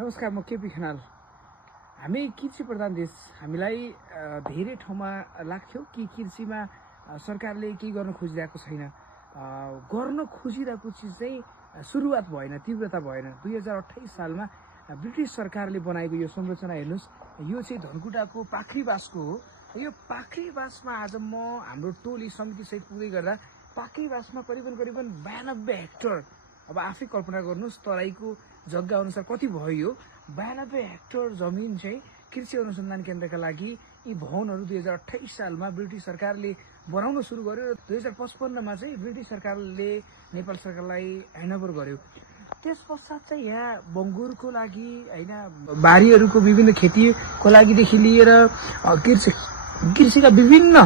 नमस्कार, म केपी खनाल। हामी कृषि प्रधान देश, हामीलाई धेरै ठाउँमा लाग्थ्यो कि कृषिमा सरकारले केही गर्न खोजिरहेको छैन। गर्न खोजिरहेको चिज चाहिँ सुरुवात भएन, तीव्रता भएन। 2028 सालमा ब्रिटिस सरकारले बनाएको यो संरचना हेर्नुहोस्, यो चाहिँ धनकुटाको पाखरीबासको हो। यो पाखरीबासमा आज म हाम्रो टोली समितिसहित पुगै गर्दा पाखरीबासमा करिबन 92 हेक्टर, अब आफै कल्पना गर्नुहोस् तराईको जग्गा अनुसार कति भयो यो। 92 हेक्टर जमिन चाहिँ कृषि अनुसन्धान केन्द्रका लागि यी भवनहरू 2028 सालमा ब्रिटिस सरकारले बनाउन सुरु गर्यो र 2055मा चाहिँ ब्रिटिस सरकारले नेपाल सरकारलाई ह्यान्डओभर गर्यो। त्यस पश्चात चाहिँ यहाँ बङ्गुरको लागि होइन, बारीहरूको विभिन्न खेतीको लागिदेखि लिएर कृषिका विभिन्न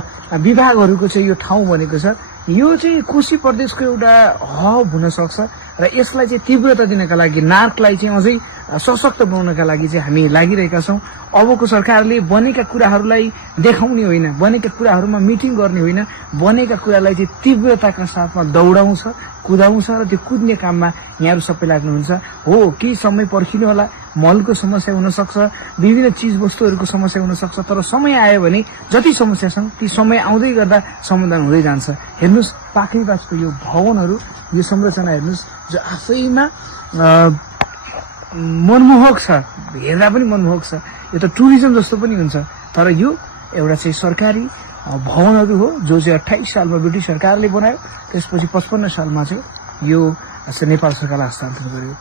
विभागहरूको चाहिँ यो ठाउँ बनेको छ। यो चाहिँ कोशी प्रदेशको एउटा हब हुन सक्छ र यसलाई चाहिँ तीव्रता दिनका लागि, नार्कलाई चाहिँ अझै सशक्त बनाउनका लागि चाहिँ हामी लागिरहेका छौँ। अबको सरकारले बनेका कुराहरूलाई देखाउने होइन, बनेका कुराहरूमा मिटिङ गर्ने होइन, बनेका कुरालाई चाहिँ तीव्रताका साथमा दौडाउँछ, कुदाउँछ र त्यो कुद्ने काममा यहाँहरू सबै लाग्नुहुन्छ। हो, केही समय पर्खिनु होला, मलको समस्या हुनसक्छ, विभिन्न चिजवस्तुहरूको समस्या हुनसक्छ, तर समय आयो भने जति समस्या छन् ती समय आउँदै गर्दा समाधान हुँदै जान्छ। हेर्नुहोस् पाखरीबासको यो भवनहरू, यो संरचना हेर्नुहोस्, जो आफैमा मनमोहक छ, हेर्दा पनि मनमोहक छ। यो त टुरिज्म जस्तो पनि हुन्छ। तर यो एउटा चाहिँ सरकारी भवनहरू हो, जो चाहिँ 28 सालमा ब्रिटिस सरकारले बनायो। त्यसपछि 55 सालमा चाहिँ यो नेपाल सरकारलाई हस्तान्तरण गर्यो।